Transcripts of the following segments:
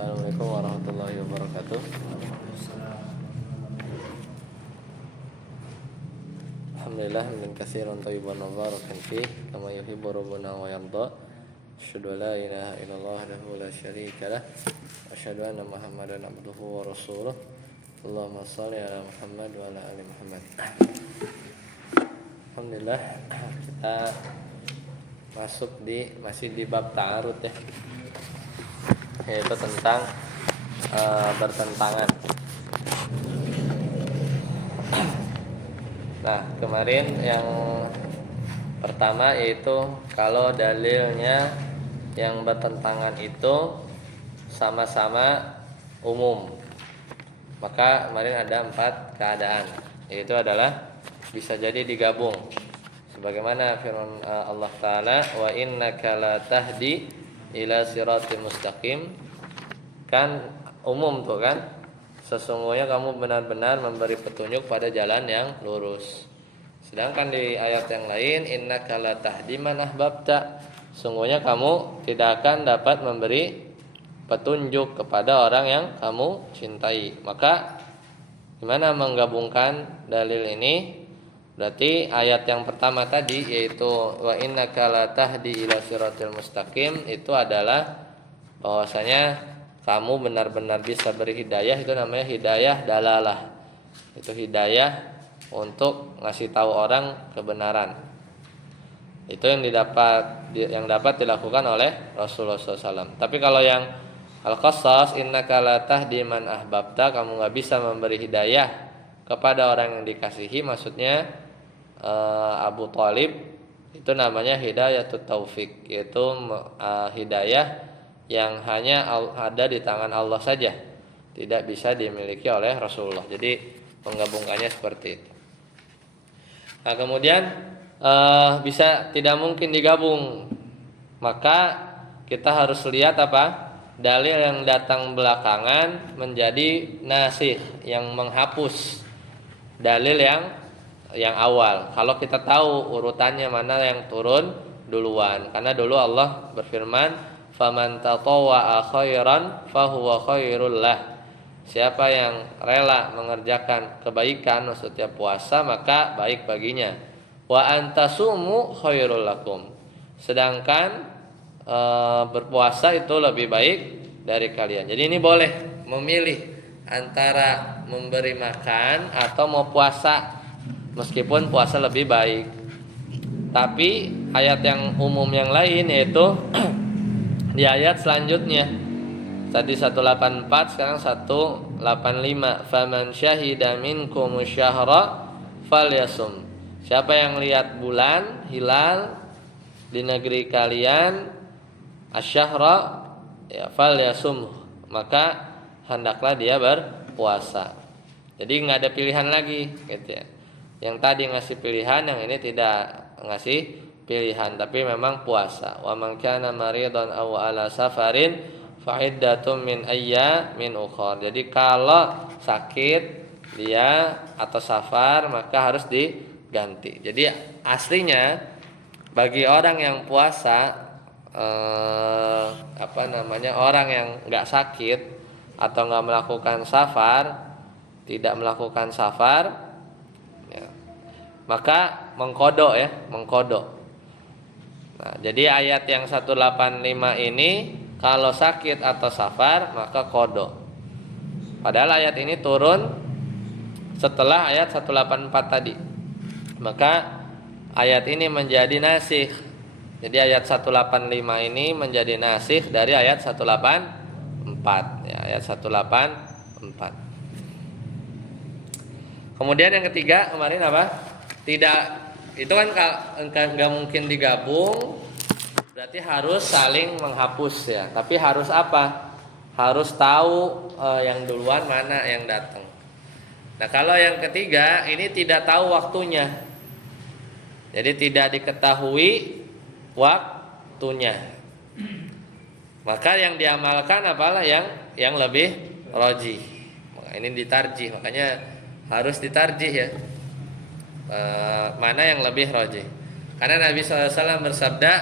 Assalamualaikum warahmatullahi wabarakatuh. Alhamdulillah min katsiran thayyiban mubarakan fi kama yuhibbu rabbuna wa yarda. Asyhadu an la ilaha illallah wahdahu la syarika lah wa asyhadu anna Muhammadan abduhu wa rasuluh. Allahumma shalli ala Muhammad wa ala ali Muhammad. Alhamdulillah kita masih di bab ta'arud ya, yaitu tentang bertentangan. Nah, kemarin yang pertama yaitu kalau dalilnya yang bertentangan itu sama-sama umum, maka kemarin ada 4 keadaan, yaitu adalah bisa jadi digabung sebagaimana firman Allah Ta'ala, wa innaka la tahdi ila siratim mustaqim, kan umum tuh kan, sesungguhnya kamu benar-benar memberi petunjuk pada jalan yang lurus. Sedangkan di ayat yang lain, innaka la tahdi man ahbabta, sungguhnya kamu tidak akan dapat memberi petunjuk kepada orang yang kamu cintai. Maka gimana menggabungkan dalil ini? Berarti ayat yang pertama tadi, yaitu wa innaka la tahdi ila siratil mustaqim, itu adalah bahwasanya kamu benar-benar bisa beri hidayah, itu namanya hidayah dalalah. Itu hidayah untuk ngasih tahu orang kebenaran. Itu yang dapat dilakukan oleh Rasulullah SAW. Tapi kalau yang al-qasas, innaka la tahdi man ahbabta, kamu nggak bisa memberi hidayah kepada orang yang dikasihi, maksudnya Abu Thalib, itu namanya hidayatut taufik, yaitu hidayah yang hanya ada di tangan Allah saja, tidak bisa dimiliki oleh Rasulullah. Jadi menggabungkannya seperti itu. Nah, kemudian bisa tidak mungkin digabung, maka kita harus lihat apa? Dalil yang datang belakangan menjadi nasih, yang menghapus dalil yang awal. Kalau kita tahu urutannya mana yang turun duluan, karena dulu Allah berfirman, faman tatawwa'a khairan fahuwa khairul lah. Siapa yang rela mengerjakan kebaikan, maksudnya puasa, maka baik baginya. Wa antasumu khairul lakum. Sedangkan berpuasa itu lebih baik dari kalian. Jadi ini boleh memilih antara memberi makan atau mau puasa, meskipun puasa lebih baik. Tapi ayat yang umum yang lain, yaitu di ayat selanjutnya, tadi 184, sekarang 185, faman syahida minkum syahra falyasum. Siapa yang lihat bulan hilal di negeri kalian, asyahra ya falyasum, maka hendaklah dia berpuasa. Jadi nggak ada pilihan lagi gitu ya. Yang tadi ngasih pilihan, yang ini tidak ngasih pilihan, tapi memang puasa. Wa man kana maridan aw ala safarin fa iddatun min ayyamin ukhra. Jadi kalau sakit dia atau safar, maka harus diganti. Jadi aslinya bagi orang yang puasa, orang yang nggak sakit atau nggak melakukan safar, tidak melakukan safar, ya, maka mengkodok. Nah, jadi ayat yang 185 ini kalau sakit atau safar maka kodok. Padahal ayat ini turun setelah ayat 184 tadi. Maka ayat ini menjadi nasikh. Jadi ayat 185 ini menjadi nasikh dari ayat 184 ya, ayat 184. Kemudian yang ketiga kemarin apa? Tidak, itu kan nggak mungkin digabung, berarti harus saling menghapus ya. Tapi harus apa? Harus tahu yang duluan mana yang datang. Nah, kalau yang ketiga ini tidak tahu waktunya, jadi tidak diketahui waktunya, maka yang diamalkan apalah yang lebih rajih. Ini ditarjih, makanya harus ditarjih ya. Mana yang lebih rajih? Karena Nabi SAW bersabda,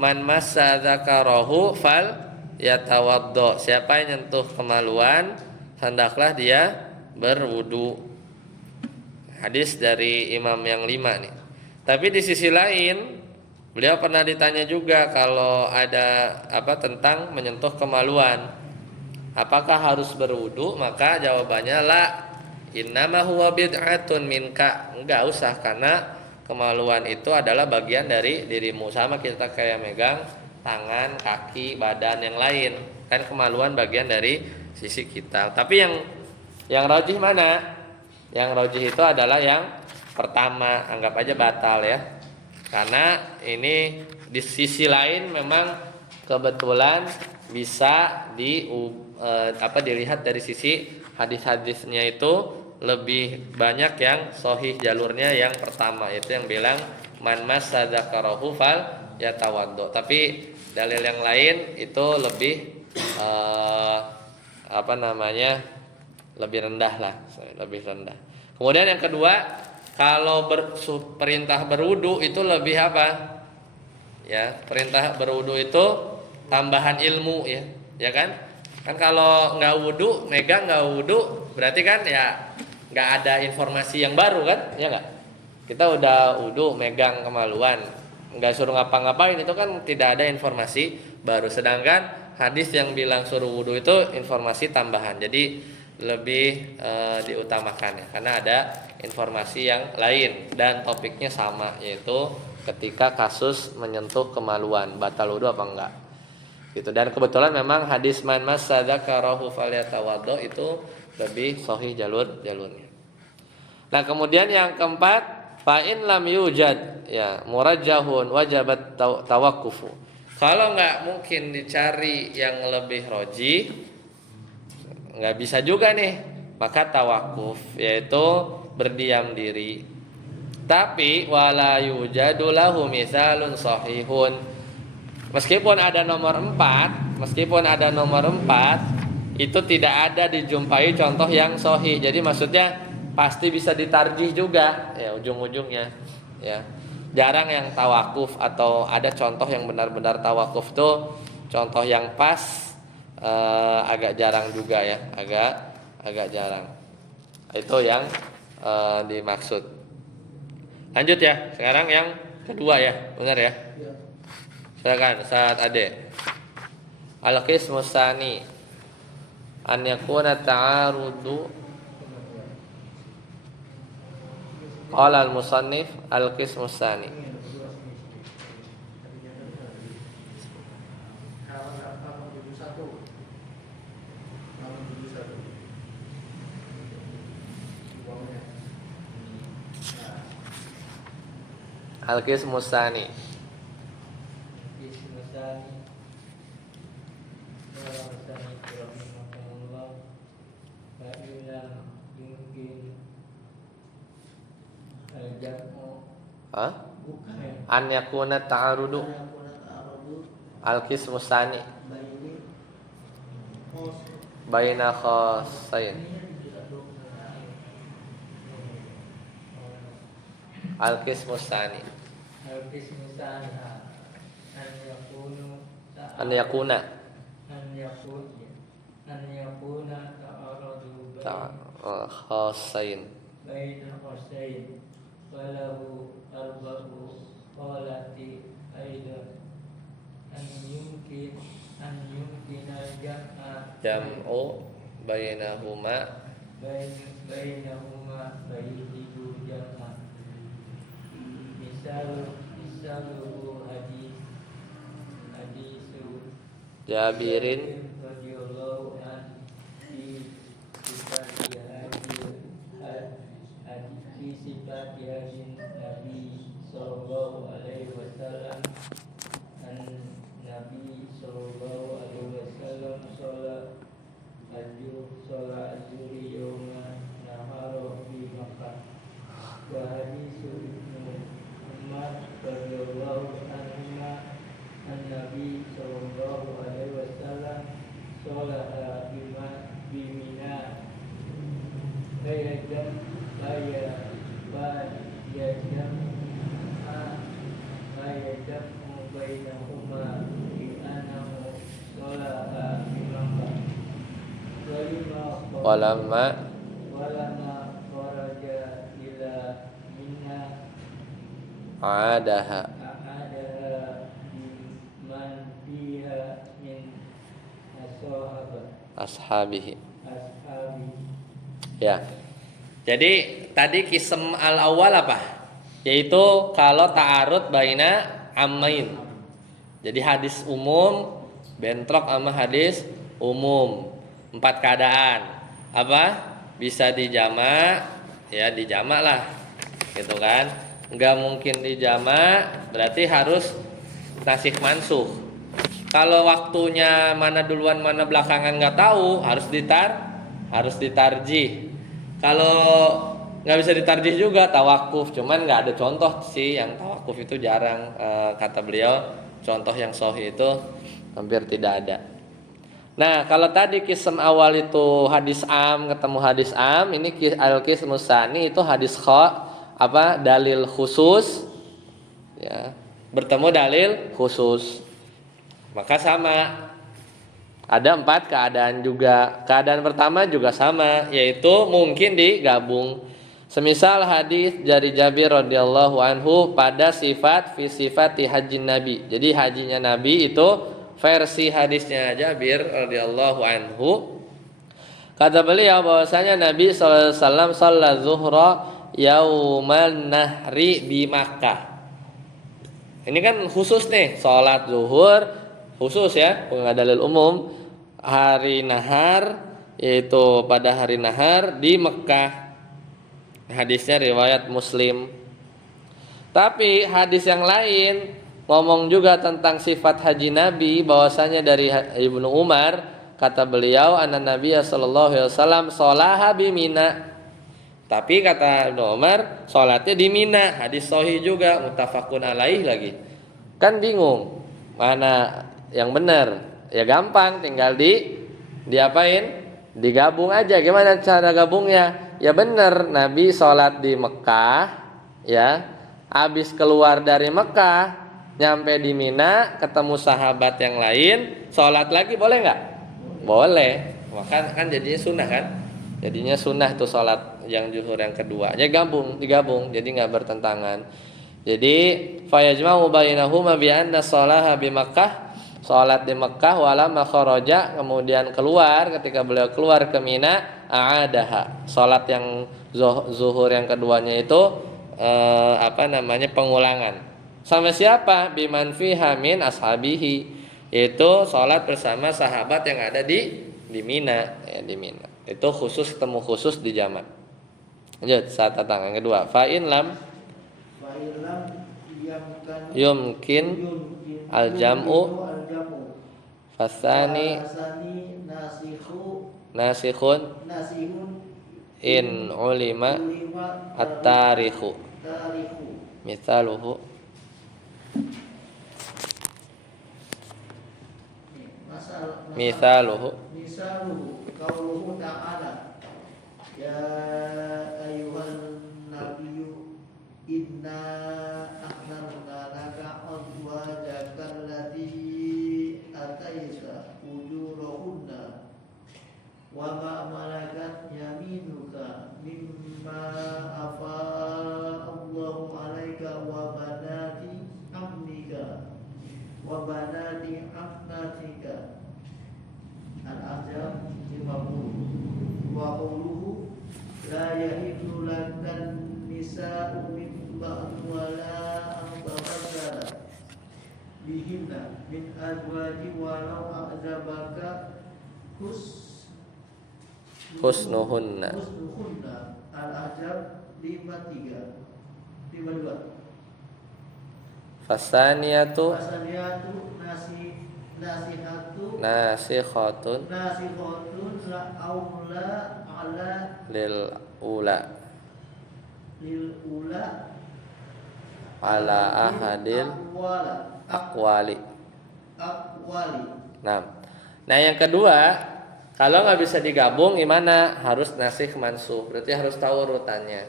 man massa dzakarahu fal yatawaddo. Siapa yang nyentuh kemaluan, hendaklah dia berwudu. Hadis dari imam yang 5 nih. Tapi di sisi lain, beliau pernah ditanya juga kalau ada tentang menyentuh kemaluan, apakah harus berwudu? Maka jawabannya la, innama huwa bid'atun minka. Enggak usah, karena kemaluan itu adalah bagian dari dirimu, sama kita kayak megang tangan, kaki, badan yang lain. Kan kemaluan bagian dari sisi kita. Tapi yang rajih mana? Yang rajih itu adalah yang pertama, anggap aja batal ya. Karena ini di sisi lain memang kebetulan bisa dilihat dari sisi hadis-hadisnya itu lebih banyak yang sahih jalurnya yang pertama, itu yang bilang man massa dzakarahu fal yatawaddo. Tapi dalil yang lain itu lebih lebih rendah lah, lebih rendah. Kemudian yang kedua, kalau perintah berwudu itu lebih apa? Ya, perintah berwudu itu tambahan ilmu ya kan? Kan kalau nggak wudu, megang nggak wudu, berarti kan ya nggak ada informasi yang baru kan? Ya nggak? Kita udah wudu, megang kemaluan, nggak suruh ngapa-ngapain, itu kan tidak ada informasi baru. Sedangkan hadis yang bilang suruh wudu itu informasi tambahan, jadi lebih diutamakan ya, karena ada informasi yang lain dan topiknya sama, yaitu ketika kasus menyentuh kemaluan batal wudu apa enggak gitu. Dan kebetulan memang hadis man massa dzakarahu falyatawaddo itu lebih sahih jalurnya. Nah, kemudian yang keempat, fa in lam yujad ya murajjahun wajabat tawakkufu. Kalau nggak mungkin dicari yang lebih roji, nggak bisa juga nih, maka tawakuf, yaitu berdiam diri. Tapi wala yujadu lahu misalun sahihun. Meskipun ada nomor 4, itu tidak ada dijumpai contoh yang sahih. Jadi maksudnya pasti bisa ditarjih juga ya ujung-ujungnya ya. Jarang yang tawakuf, atau ada contoh yang benar-benar tawakuf tuh contoh yang pas, agak jarang juga ya, agak jarang. Itu yang dimaksud. Lanjut ya, sekarang yang kedua ya, benar ya? Silakan Ustaz Ade. Al-qismus tsani an yakuna ta'arudu. Qala al-musannif al-qismus tsani. Al-qismus tsani. An yakuna ta'arudu al-qismus tsani baina khassain. Al-qismus tsani an yakuna khassain baina khassain walahu arba'u qalati aidan an yumkin jam'u bainahuma bayidu jam'a misalu hadisu Jabirin radhiyallahu anhu fi sifati hadin Nabi sallallahu alaihi wasallam an Nabi sallallahu alaihi wasallam sholat azhuri yawma naharo fi Makkah. Wa hadisu Ibnu Umar radhiyallahu anhuma an Nabi sallallahu alaihi wasallam sholat bimina bayajam bainahuma bi anahu sholat walamma Walama kharaja ila minna adaha a'adaha man fiha min ashabihi. ashabi. Ya. Jadi tadi kism al-awwal apa? Yaitu kalau ta'arud baina ammain. Jadi hadis umum bentrok sama hadis umum. 4 keadaan. Apa? Bisa dijamak, ya dijamak lah. Gitu kan? Enggak mungkin dijamak, berarti harus nasikh mansukh. Kalau waktunya mana duluan mana belakangan nggak tahu, harus ditarjih. Kalau nggak bisa ditarjih juga tawakuf, cuman nggak ada contoh sih yang tawakuf itu jarang, kata beliau. Contoh yang sahih itu hampir tidak ada. Nah, kalau tadi kism awal itu hadis am ketemu hadis am, ini al-qism tsani itu hadis dalil khusus, ya, bertemu dalil khusus. Maka sama. Ada 4 keadaan juga. Keadaan pertama juga sama, yaitu mungkin digabung. Semisal hadis dari Jabir radhiyallahu anhu pada sifat fi sifati haji Nabi. Jadi hajinya Nabi itu versi hadisnya Jabir radhiyallahu anhu. Kata beliau bahwasanya Nabi sallallahu alaihi wasallam shalla zuhra yauman nahri di Makkah. Ini kan khusus nih, salat zuhur khusus ya, bukan dalil umum. Hari nahar, yaitu pada hari nahar di Mekah. Hadisnya riwayat Muslim. Tapi hadis yang lain ngomong juga tentang sifat haji Nabi, bahwasanya dari Ibnu Umar, kata beliau anna Nabi sallallahu alaihi wasallam sholaha bi Mina. Tapi kata Ibnu Umar salatnya di Mina. Hadis sahih juga, muttafaqun alaih lagi. Kan bingung mana yang benar? Ya gampang, tinggal diapain? Digabung aja. Gimana cara gabungnya? Ya benar, Nabi sholat di Mekah, ya. Habis keluar dari Mekah, nyampe di Mina, ketemu sahabat yang lain, sholat lagi boleh nggak? Boleh. Maka kan jadinya sunnah kan? Jadinya sunnah tuh sholat yang zuhur yang kedua. Ya digabung, jadi nggak bertentangan. Jadi fayajma'u bainahuma bi anna sholaha bi Makkah, sholat di Mekah, walamma kharaja, kemudian keluar, ketika beliau keluar ke Mina, a'adaha, sholat yang zuhur yang keduanya itu pengulangan. Sama siapa? Biman fiha min ashabihi, yaitu sholat bersama sahabat yang ada di Mina, ya di Mina. Itu khusus, ketemu khusus di jamak. Lanjut, saat tantangan kedua. Fa'in lam yumkin al-jam'u fasani nasikhun in ulima at-tarikhu misaluhu qauluhu ta'ala ya ayyuhan nabiyyu inna ahlalna laka azwajaka allati ataita ujurahunna wa ma malakat yaminuka mimma afa Allahu alaika wa banati amnika wa banati amnatika. Al-Ahzab 50. Wa qawluhu la yahillu lakan nisa'u min ba'd wa la antabaddala bihinna min azwaji walau a'zabaka husnuhunna. Al-Ahzab 52. Fasaniyatu nasikhatun la aula ala lil ula ala ahadil aqwali. Nah yang kedua, kalau nggak bisa digabung gimana? Harus nasikh mansukh, berarti harus tahu urutannya.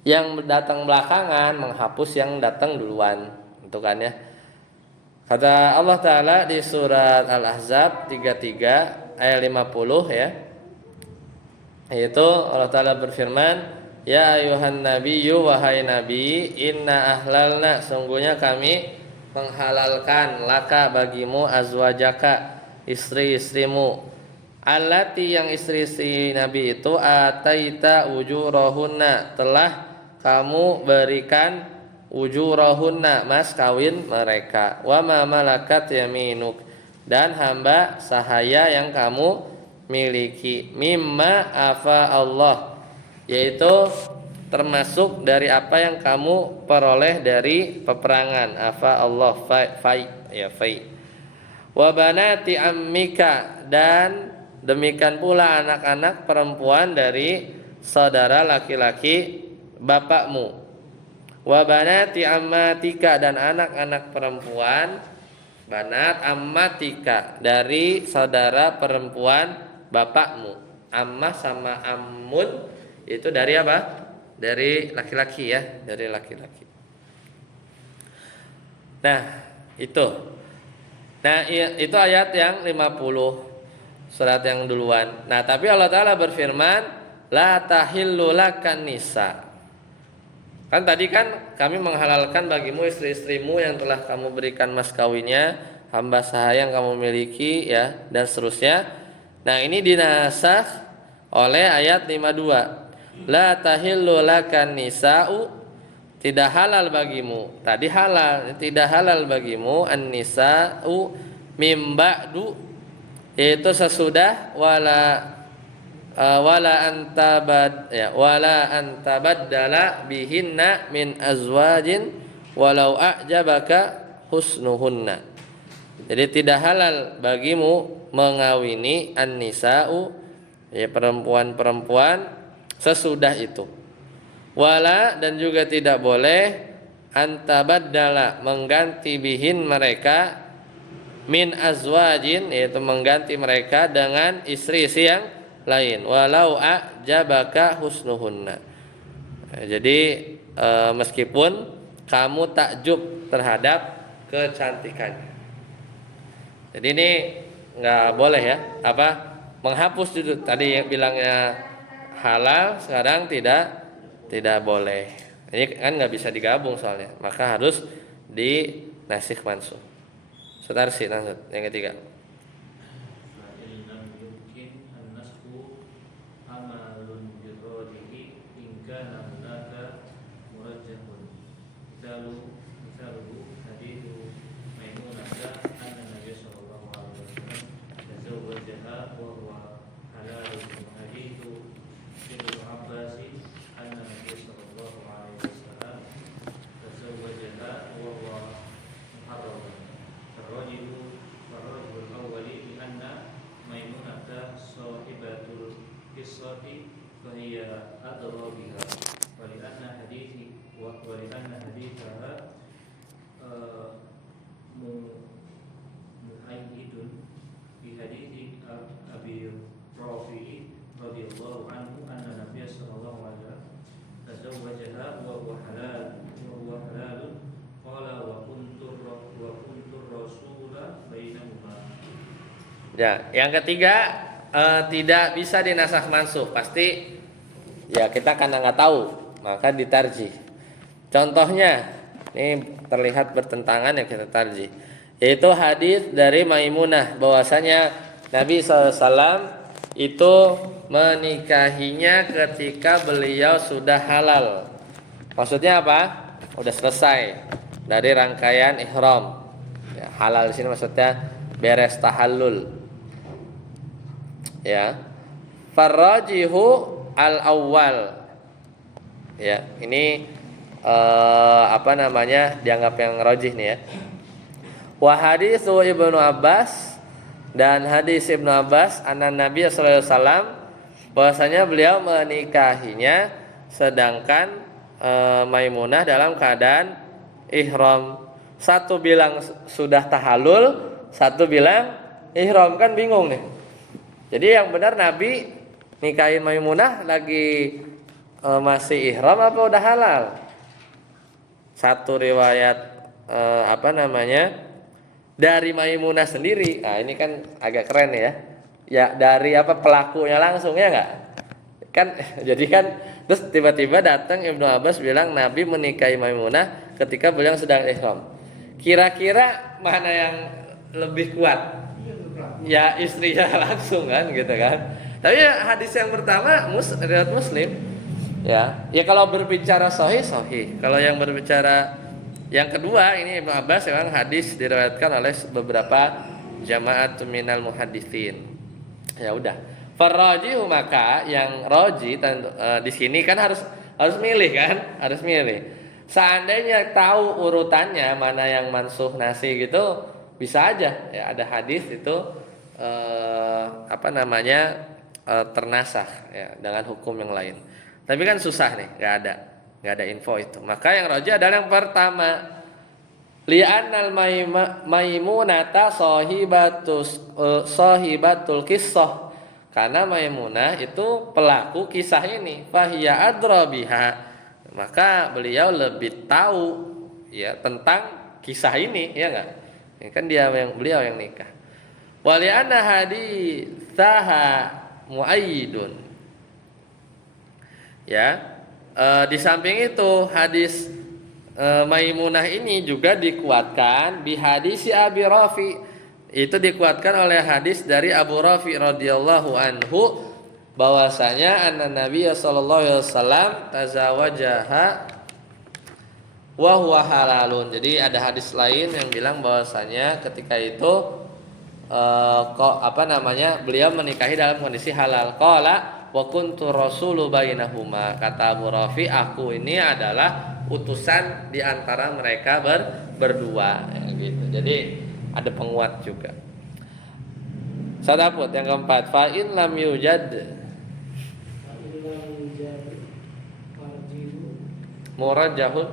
Yang datang belakangan menghapus yang datang duluan, itu kan ya. Kata Allah Ta'ala di surat Al-Ahzab 33 ayat 50 ya. Yaitu Allah Ta'ala berfirman, ya ayuhan nabiyyu wahai nabi, inna ahlalna sungguhnya kami menghalalkan laka bagimu azwajaka istri-istrimu, allati yang istri-istri nabi itu ataita ujurahunna telah kamu berikan ujurahunna mas kawin mereka, wa ma malakat yaminuk dan hamba sahaya yang kamu miliki, mimma afa Allah yaitu termasuk dari apa yang kamu peroleh dari peperangan, afa Allah fai wa banati ammika dan demikian pula anak-anak perempuan dari saudara laki-laki bapakmu, wa banati ammatika dan anak-anak perempuan banat ammatika dari saudara perempuan bapakmu. Ammah sama ammun itu dari apa? Dari laki-laki ya, dari laki-laki. Nah, itu. Nah, itu ayat yang 50 surat yang duluan. Nah, tapi Allah Ta'ala berfirman, la tahillu lakan nisa. Kan tadi kan kami menghalalkan bagimu istri-istrimu yang telah kamu berikan mas kawinnya, hamba sahaya yang kamu miliki ya, dan seterusnya. Nah, ini dinasakh oleh ayat 52. La tahillu lakan nisa'u tidak halal bagimu. Tadi halal, tidak halal bagimu an-nisa'u mim ba'du yaitu sesudah wala antabaddala bihinna min azwajin walau a'jabaka husnuhunna. Jadi tidak halal bagimu mengawini an-nisa'u ya perempuan-perempuan sesudah itu. Wala dan juga tidak boleh antabaddala mengganti bihin mereka min azwajin yaitu mengganti mereka dengan istri-istri yang lain walau a'jabaka husnuhunna. Jadi meskipun kamu takjub terhadap kecantikannya. Jadi ini nggak boleh ya apa menghapus itu tadi yang bilangnya halal sekarang tidak boleh. Ini kan nggak bisa digabung soalnya, maka harus di nasikh mansukh. Setarsi lanjut yang ketiga. Ya, yang ketiga tidak bisa dinasakh mansukh. Pasti ya kita karena nggak tahu, maka ditarjih. Contohnya ini terlihat bertentangan ya kita tarjih. Yaitu hadis dari Maimunah bahwasanya Nabi SAW itu menikahinya ketika beliau sudah halal. Maksudnya apa? Udah selesai dari rangkaian ihram. Ya, halal di sini maksudnya beres tahallul. Ya, farrajihu al-awwal. Ya, ini dianggap yang rajih nih ya. Wa haditsu Ibnu Abbas dan hadis Ibnu Abbas anan Nabi sallallahu alaihi wasallam bahwasanya beliau menikahinya sedangkan Maimunah dalam keadaan ihram. Satu bilang sudah tahallul, satu bilang ihram, kan bingung nih. Jadi yang benar Nabi nikahin Maimunah lagi masih ihram apa udah halal? Satu riwayat dari Maimunah sendiri. Nah, ini kan agak keren ya. Ya dari pelakunya langsung ya enggak? Kan jadi kan terus tiba-tiba datang Ibnu Abbas bilang Nabi menikahi Maimunah ketika beliau sedang ihram. Kira-kira mana yang lebih kuat? Ya istrinya langsung kan gitu kan. Tapi ya, hadis yang pertama riwayat Muslim. Ya kalau berbicara sahih. Kalau yang berbicara yang kedua ini Ibnu Abbas memang hadis diriwayatkan oleh beberapa jamaat minal muhaditsin. Ya udah. Farrajihu maka yang roji di sini kan harus milih kan, harus milih. Seandainya tahu urutannya mana yang mansuh nasi gitu, bisa aja ya ada hadis itu ternasakh ya dengan hukum yang lain. Tapi kan susah nih, nggak ada info itu. Maka yang roji adalah yang pertama. Li'annal maimunata sahibatul qissah. Karena Maimunah itu pelaku kisah ini, fahiya adra biha. Maka beliau lebih tahu ya tentang kisah ini, ya enggak? Ya, kan beliau yang nikah. Wa li'anna haditsaha muayyidun. Ya. Di samping itu hadis Maimunah ini juga dikuatkan bi hadisi Abi Rafi. Itu dikuatkan oleh hadis dari Abu Rafi radhiyallahu anhu bahwasanya anna Nabi sallallahu alaihi wasallam tazawajaha wa huwa halalun. Jadi ada hadis lain yang bilang bahwasanya ketika itu beliau menikahi dalam kondisi halal. Qala wa kuntu rasulu bainahuma. Kata Abu Rafi, aku ini adalah utusan di antara mereka berdua ya, gitu. Jadi ada penguat juga. Sadaput yang keempat, fa in lam yujad murajjahun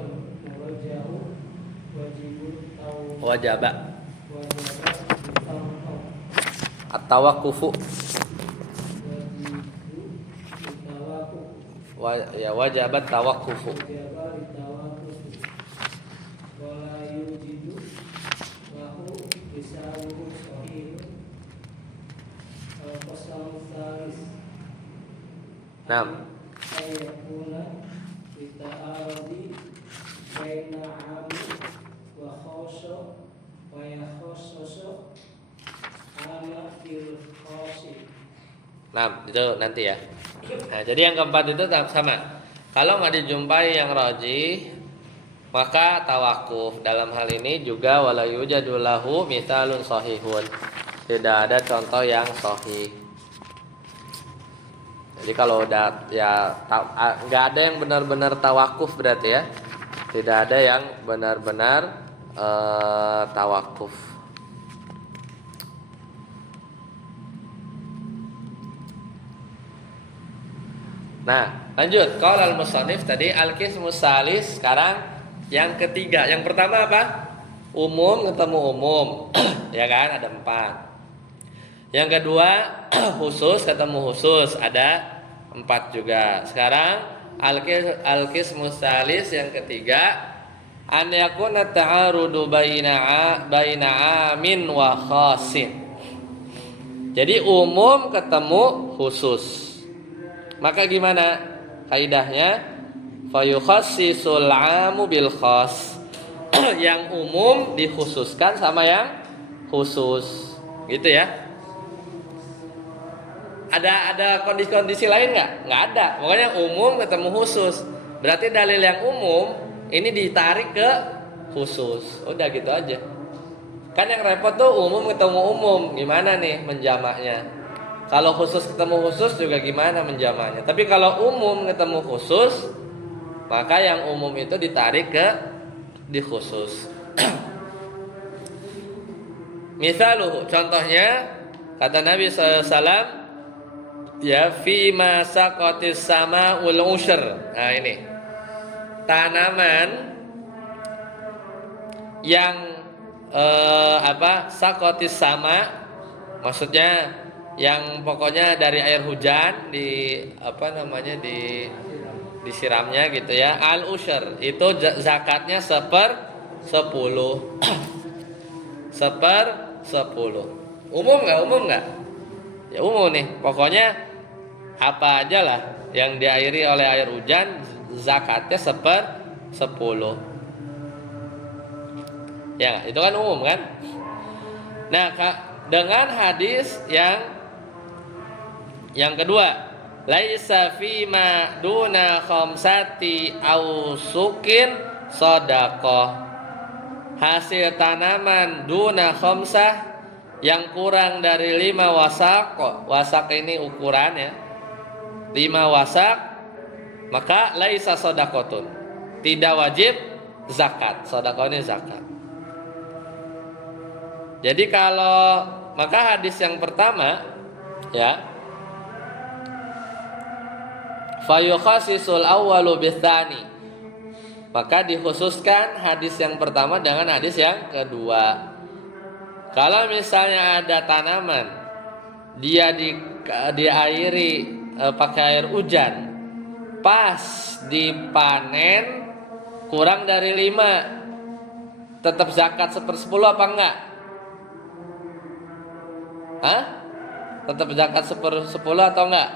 wajaba at-tawaqqufu wajabat tawaqqufu. Naam. Nah, itu nanti ya. Nah, jadi yang keempat itu sama. Kalau nggak dijumpai yang rajih, maka tawakuf. Dalam hal ini juga wala yujadu lahu mithalun sahihun. Tidak ada contoh yang sahih. Jadi kalau udah ya nggak ada yang benar-benar tawakuf berarti ya. Tidak ada yang benar-benar tawakuf. Nah, lanjut. Qala al-musannif tadi al-qismus salis, sekarang yang ketiga. Yang pertama apa? Umum ketemu umum. Ya kan, ada 4. Yang kedua khusus ketemu khusus, ada 4 juga. Sekarang al-qismus salis yang ketiga, an yakuna ta'arudu baina amin wa khasin. Jadi umum ketemu khusus. Maka gimana kaidahnya? Fayukhassisul 'amu bil khas. Yang umum dikhususkan sama yang khusus. Gitu ya. Ada kondisi-kondisi lain nggak? Nggak ada. Pokoknya umum ketemu khusus. Berarti dalil yang umum ini ditarik ke khusus. Udah gitu aja. Kan yang repot tuh umum ketemu umum. Gimana nih menjamaknya? Kalau khusus ketemu khusus juga gimana menjamaknya? Tapi kalau umum ketemu khusus, maka yang umum itu ditarik ke di khusus. Misaluhu, contohnya kata Nabi SAW, ya fi ma saqatis sama ul usyr. Nah ini tanaman yang saqatis sama, maksudnya yang pokoknya dari air hujan disiramnya gitu ya. Al usyr itu zakatnya 1/10. 1/10. Umum nggak? Ya umum nih. Pokoknya apa aja lah yang diairi oleh air hujan zakatnya 10. Ya, itu kan umum kan? Nah, dengan hadis yang kedua, laisa fima duna khamsati ausukin shadaqah. Hasil tanaman duna khamsah yang kurang dari 5 wasak, wasak ini ukurannya 5 wasak, maka laisa shadaqatun, tidak wajib zakat. Shadaqah ini zakat. Jadi kalau maka hadis yang pertama ya, fayukhasisul awwalu bitsani, maka dikhususkan hadis yang pertama dengan hadis yang kedua. Kalau misalnya ada tanaman dia diairi pakai air hujan, pas dipanen kurang dari 5, tetap zakat 1/10 apa enggak? Hah? Tetap zakat 1/10 atau enggak?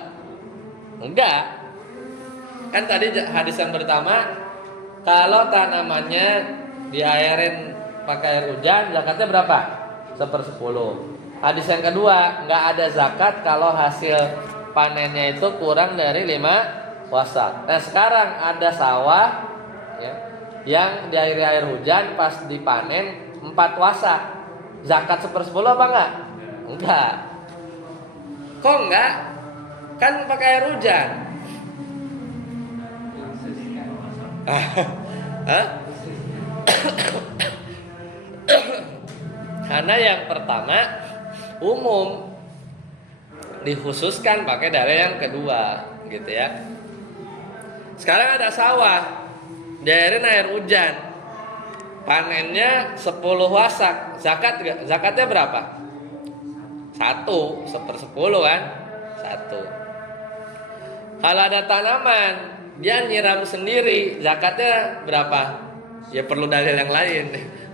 Enggak. Kan tadi hadis yang pertama, kalau tanamannya diairin pakai air hujan, zakatnya berapa? 1/10. Hadis yang kedua, enggak ada zakat kalau hasil panennya itu kurang dari 5 wasak. Nah, sekarang ada sawah ya, yang diairi air hujan, pas dipanen 4 wasak. Zakat 1/10 apa enggak? Enggak. Kok enggak? Kan pakai air hujan. Hah? Karena yang pertama umum, dikhususkan pakai dalil yang kedua, gitu ya. Sekarang ada sawah, diairin air hujan, panennya 10 wasak, zakatnya berapa? 1, 1/10 kan? 1. Kalau ada tanaman dia nyiram sendiri, zakatnya berapa? Ya perlu dalil yang lain,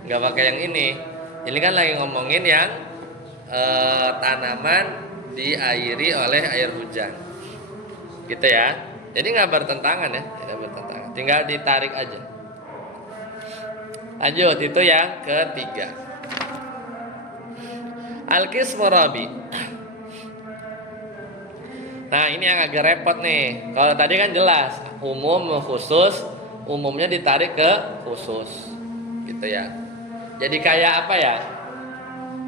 nggak pakai yang ini. Ini kan lagi ngomongin yang tanaman diairi oleh air hujan, gitu ya. Jadi nggak bertentangan ya, tidak bertentangan. Tinggal ditarik aja. Lanjut, itu yang ketiga. Al-qismu rabi. Nah, ini yang agak repot nih. Kalau tadi kan jelas umum khusus, umumnya ditarik ke khusus, gitu ya. Jadi kayak apa ya?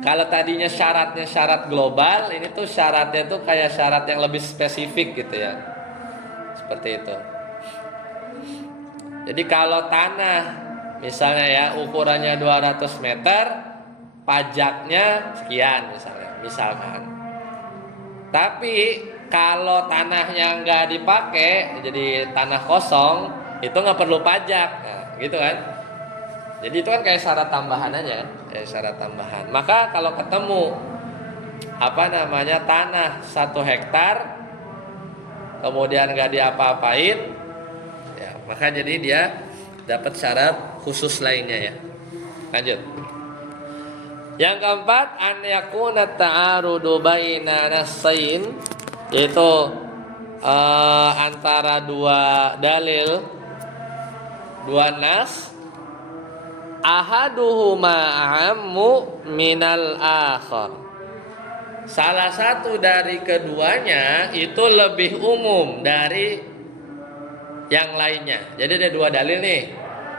Kalau tadinya syaratnya syarat global, ini tuh syaratnya tuh kayak syarat yang lebih spesifik gitu ya. Seperti itu. Jadi kalau tanah misalnya ya ukurannya 200 meter, pajaknya sekian misalkan. Tapi kalau tanahnya nggak dipakai, jadi tanah kosong, itu nggak perlu pajak, nah, gitu kan? Jadi itu kan kayak syarat tambahan aja kan, kayak syarat tambahan. Maka kalau ketemu tanah 1 hektar, kemudian nggak diapa-apain, ya, maka jadi dia dapat syarat khusus lainnya ya. Lanjut. Yang keempat, an yakuna ta'arudu baina nassain, yaitu antara 2 dalil, 2 nas, ahaduhuma ammu minal akhar. Salah satu dari keduanya itu lebih umum dari yang lainnya. Jadi ada 2 dalil nih.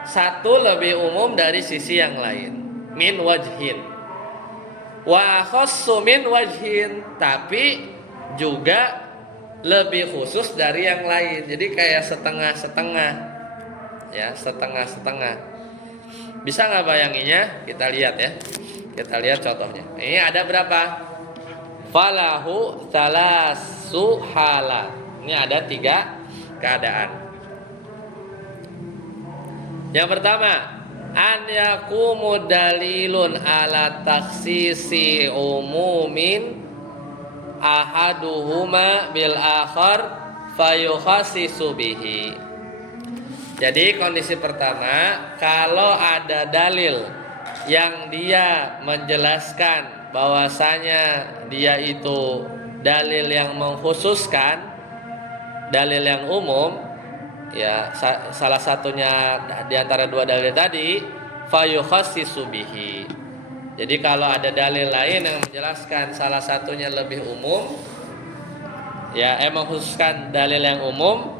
Satu lebih umum dari sisi yang lain. Min wajhin. Wa khassu min wajhin, tapi juga lebih khusus dari yang lain. Jadi kayak setengah-setengah. Ya, setengah-setengah. Bisa nggak bayanginnya? Kita lihat ya. Kita lihat contohnya. Ini ada berapa? Falahu thalasu halat. Ini ada 3 keadaan. Yang pertama, an yaqumu dalilun ala taksisi umumin ahaduhuma bil akhar fayukhasisu bihi. Jadi kondisi pertama, kalau ada dalil yang dia menjelaskan bahwasanya dia itu dalil yang mengkhususkan, dalil yang umum, ya salah satunya di antara dua dalil tadi, fayukhassisu bihi. Jadi kalau ada dalil lain yang menjelaskan salah satunya lebih umum, ya mengkhususkan dalil yang umum,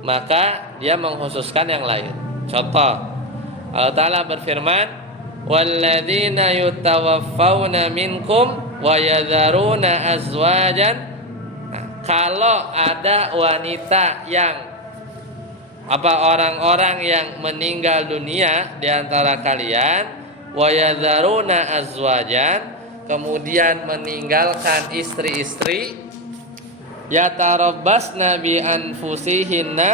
maka dia mengkhususkan yang lain. Contoh, Allah Ta'ala berfirman, walladzina yutawaffawna minkum wa yadharuna azwajan. Nah, kalau ada wanita yang orang-orang yang meninggal dunia di antara kalian, wa yadharuna azwajan, kemudian meninggalkan istri-istri, yatarabbasna bi anfusihinna,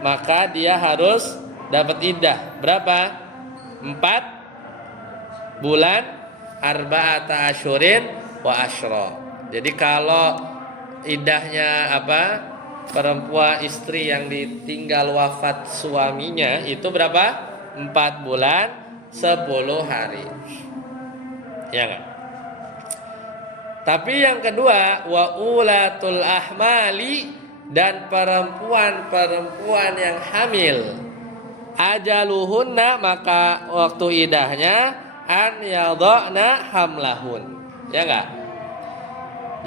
maka dia harus dapat iddah berapa? 4 bulan, arba'ata asyurin wa asyra. Jadi kalau iddahnya perempuan istri yang ditinggal wafat suaminya itu berapa? 4 bulan 10 hari. Ya enggak? Tapi yang kedua, wa ulatul ahmali, dan perempuan-perempuan yang hamil, ajaluhunna, maka waktu idahnya an yadhna hamlahun. Ya enggak?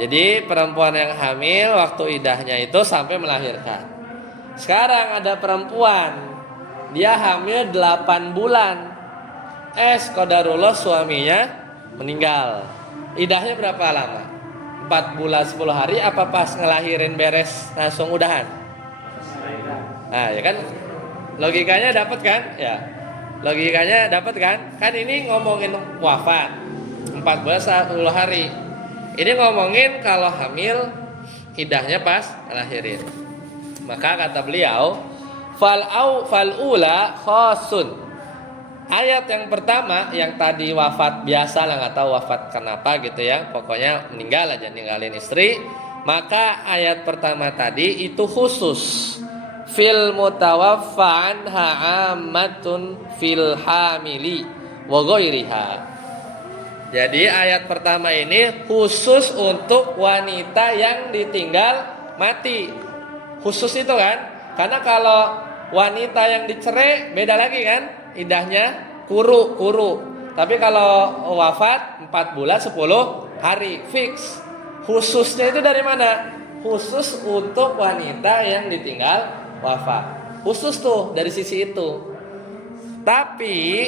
Jadi perempuan yang hamil waktu idahnya itu sampai melahirkan. Sekarang ada perempuan, dia hamil 8 bulan. Qadarullah suaminya meninggal. Idahnya berapa lama? 4 bulan 10 hari apa pas ngelahirin beres langsung udahan? Nah, ya kan logikanya dapat kan? Ya. Logikanya dapat kan? Kan ini ngomongin wafat 4 bulan 10 hari. Ini ngomongin kalau hamil idahnya pas ngelahirin. Maka kata beliau, fal ula khasun. Ayat yang pertama yang tadi wafat biasa lah, nggak tahu wafat kenapa gitu ya, pokoknya meninggal aja, ninggalin istri. Maka ayat pertama tadi itu khusus fil mutawaffa anha ammatun fil hamili wa ghairiha. Jadi ayat pertama ini khusus untuk wanita yang ditinggal mati. Khusus itu kan? Karena kalau wanita yang dicerai beda lagi kan? Idahnya kuru. Tapi kalau wafat 4 bulan 10 hari fix. Khususnya itu dari mana? Khusus untuk wanita yang ditinggal wafat. Khusus tuh dari sisi itu. Tapi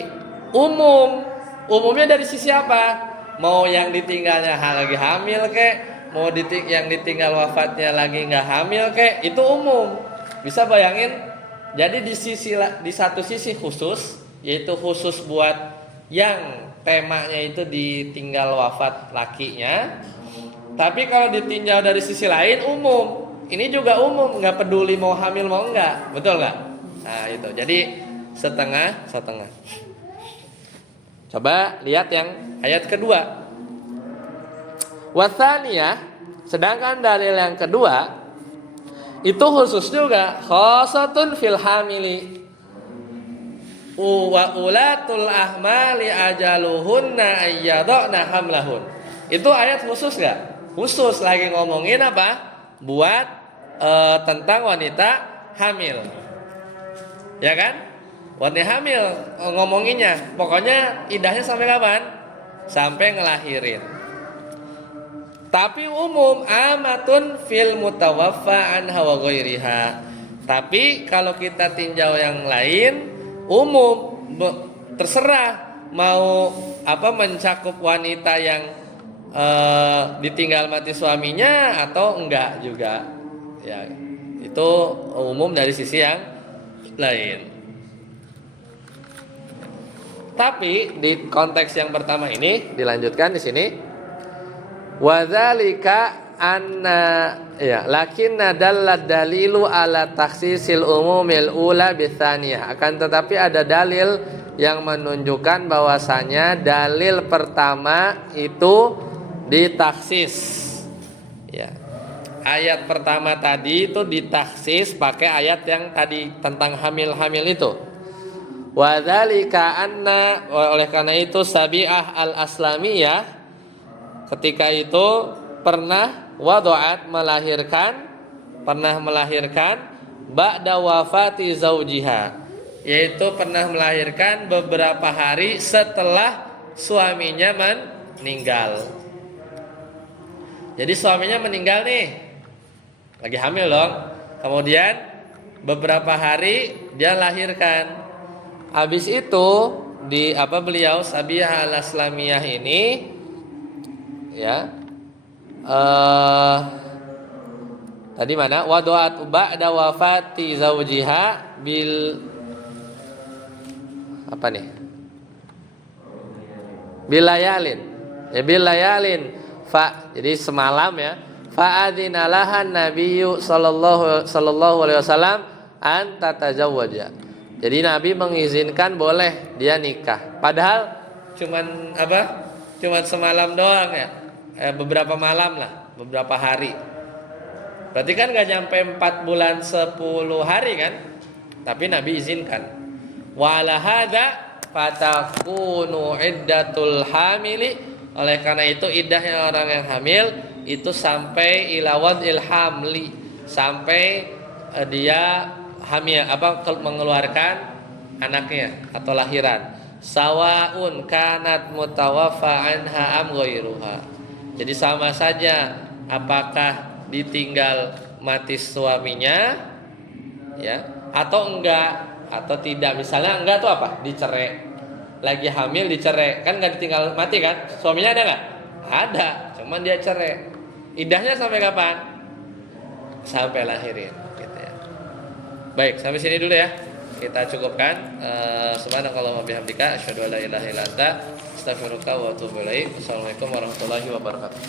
umumnya dari sisi apa? Mau yang ditinggalnya lagi hamil kek, mau yang ditinggal wafatnya lagi nggak hamil kek, itu umum. Bisa bayangin? Jadi di satu sisi khusus, yaitu khusus buat yang temanya itu ditinggal wafat lakinya. Tapi kalau ditinjau dari sisi lain umum. Ini juga umum, nggak peduli mau hamil mau enggak, betul nggak? Nah itu. Jadi setengah. Coba lihat yang ayat kedua. Watsaniyah, sedangkan dalil yang kedua itu khusus juga, khosatun fil hamili wa ulatul ahmali ajaluhunna ayyadna hamlahun. Itu ayat khusus gak? Khusus, lagi ngomongin apa? Buat tentang wanita hamil. Ya kan? Wanita hamil ngomonginnya, pokoknya idahnya sampai kapan? Sampai ngelahirin. Tapi umum, amatun fil mutawaffa anha wa ghairiha. Tapi kalau kita tinjau yang lain, umum, terserah mau mencakup wanita yang ditinggal mati suaminya atau enggak juga. Ya, itu umum dari sisi yang lain. Tapi di konteks yang pertama ini dilanjutkan di sini, wadzalika anna lakinna dallad dalilu ala takhsisil umumil ula bitsaniyah. Akan tetapi ada dalil yang menunjukkan bahwasanya dalil pertama itu ditaksis. Ya. Ayat pertama tadi itu ditaksis pakai ayat yang tadi tentang hamil-hamil itu. Wadzalika anna, oleh karena itu Sabi'ah al-Aslamiyah ketika itu pernah wadu'at melahirkan pernah melahirkan ba'da wafati zaujiha, yaitu pernah melahirkan beberapa hari setelah suaminya meninggal. Jadi suaminya meninggal nih, lagi hamil dong. Kemudian beberapa hari dia lahirkan. Habis itu di beliau Sabihah al-Aslamiyah ini ya tadi mana wadu'at ba'da wafati zaujiha bil apa nih bilayalin ya bilayalin jadi semalam ya fa'adzinalahan nabiyyu sallallahu alaihi wasallam an tatazawwaja. Jadi Nabi mengizinkan boleh dia nikah. Padahal cuman semalam doang ya. Beberapa malam lah, beberapa hari. Berarti kan gak nyampe 4 bulan 10 hari kan? Tapi Nabi izinkan. Wa ala hadza fatakunu iddatul hamili. Oleh karena itu iddahnya orang yang hamil itu sampai ilawad ilhamli, sampai dia hamil mengeluarkan anaknya atau lahiran. Sawaun kanat mutawaffa anha am ghairuha. Jadi sama saja apakah ditinggal mati suaminya ya atau enggak atau tidak. Misalnya enggak tuh apa? Dicerai. Lagi hamil dicerai, kan enggak ditinggal mati kan? Suaminya ada enggak? Ada, cuman dia cerai. Iddahnya sampai kapan? Sampai lahirin gitu ya. Baik, sampai sini dulu ya. Kita cukupkan. Subhanakallahumma bihamdika asyhadu an la ilaha illa anta astaghfiruka wa atubu ilaik. Assalamualaikum warahmatullahi wabarakatuh.